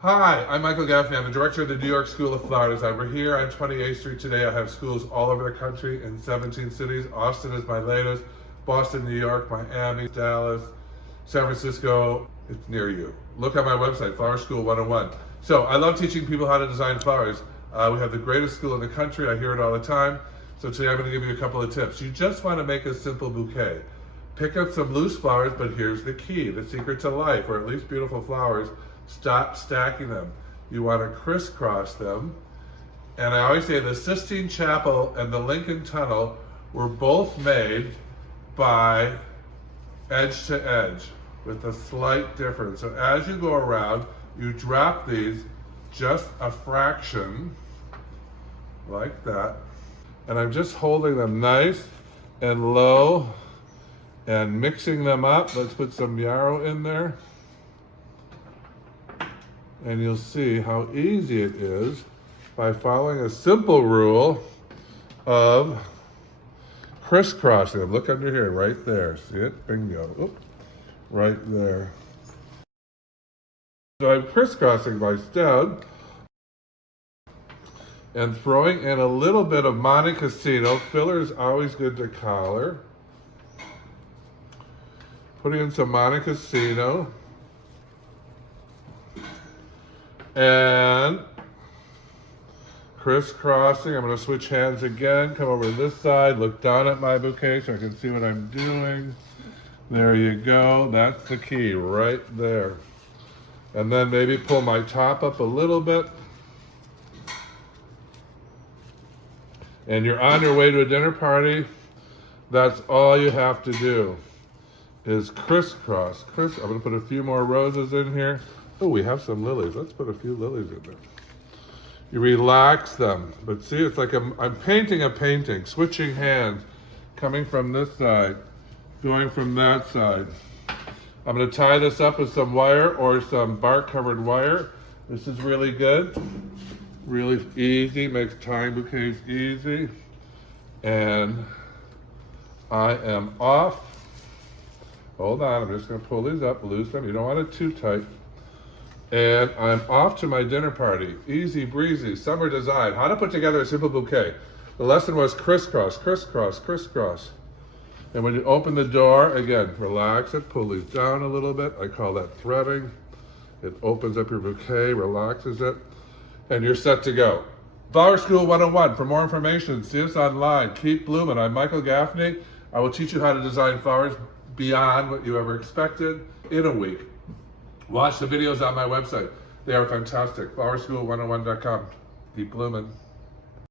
Hi, I'm Michael Gaffney. I'm the director of the New York School of Flower Design. We're here on 28th Street today. I have schools all over the country in 17 cities. Austin is my latest, Boston, New York, Miami, Dallas, San Francisco. It's near you. Look on my website, Flower School 101. So I love teaching people how to design flowers. We have the greatest school in the country. I hear it all the time. So today I'm going to give you a couple of tips. You just want to make a simple bouquet. Pick up some loose flowers, but here's the key, the secret to life, or at least beautiful flowers. Stop stacking them. You want to crisscross them. And I always say the Sistine Chapel and the Lincoln Tunnel were both made by edge to edge with a slight difference. So as you go around, you drop these just a fraction like that. And I'm just holding them nice and low and mixing them up. Let's put some yarrow in there. And you'll see how easy it is by following a simple rule of crisscrossing them. Look under here, right there. See it? Bingo. Oop. Right there. So I'm crisscrossing my stem and throwing in a little bit of Monte Cassino. Filler is always good to collar. Putting in some Monte Cassino. And crisscrossing. I'm going to switch hands again. Come over to this side. Look down at my bouquet so I can see what I'm doing. There you go. That's the key right there. And then maybe pull my top up a little bit. And you're on your way to a dinner party. That's all you have to do is crisscross. I'm going to put a few more roses in here. Oh, we have some lilies. Let's put a few lilies in there. You relax them. But see, it's like I'm painting a painting, switching hands, coming from this side, going from that side. I'm going to tie this up with some wire or some bark-covered wire. This is really good. Really easy, makes tying bouquets easy. And I am off. Hold on, I'm just going to pull these up, loose them. You don't want it too tight. And I'm off to my dinner party. Easy breezy, summer design. How to put together a simple bouquet. The lesson was crisscross, crisscross, crisscross. And when you open the door, again, relax it, pull these down a little bit. I call that threading. It opens up your bouquet, relaxes it, and you're set to go. Flower School 101. For more information, see us online. Keep blooming. I'm Michael Gaffney. I will teach you how to design flowers beyond what you ever expected in a week. Watch the videos on my website. They are fantastic. Flowerschool101.com. Keep blooming.